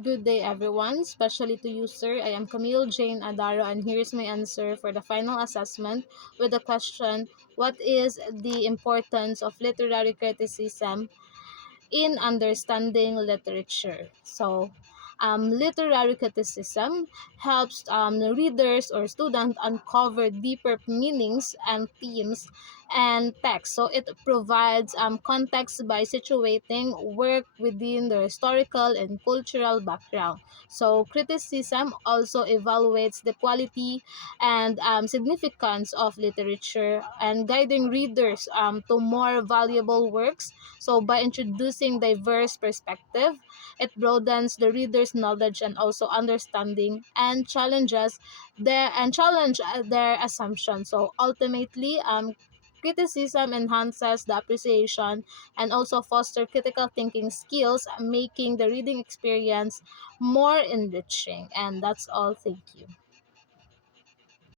Good day, everyone, especially to you, sir. I am Camille Jane Adaro, and here's my answer for the final assessment with the question: what is the importance of literary criticism in understanding literature? Literary criticism helps readers or students uncover deeper meanings and themes and text. So it provides context by situating work within the historical and cultural background. So criticism also evaluates the quality and significance of literature and guiding readers to more valuable works. So by introducing diverse perspective, it broadens the reader's knowledge and also understanding and challenge their assumptions. So ultimately, criticism enhances the appreciation and also foster critical thinking skills, making the reading experience more enriching. And that's all. Thank you.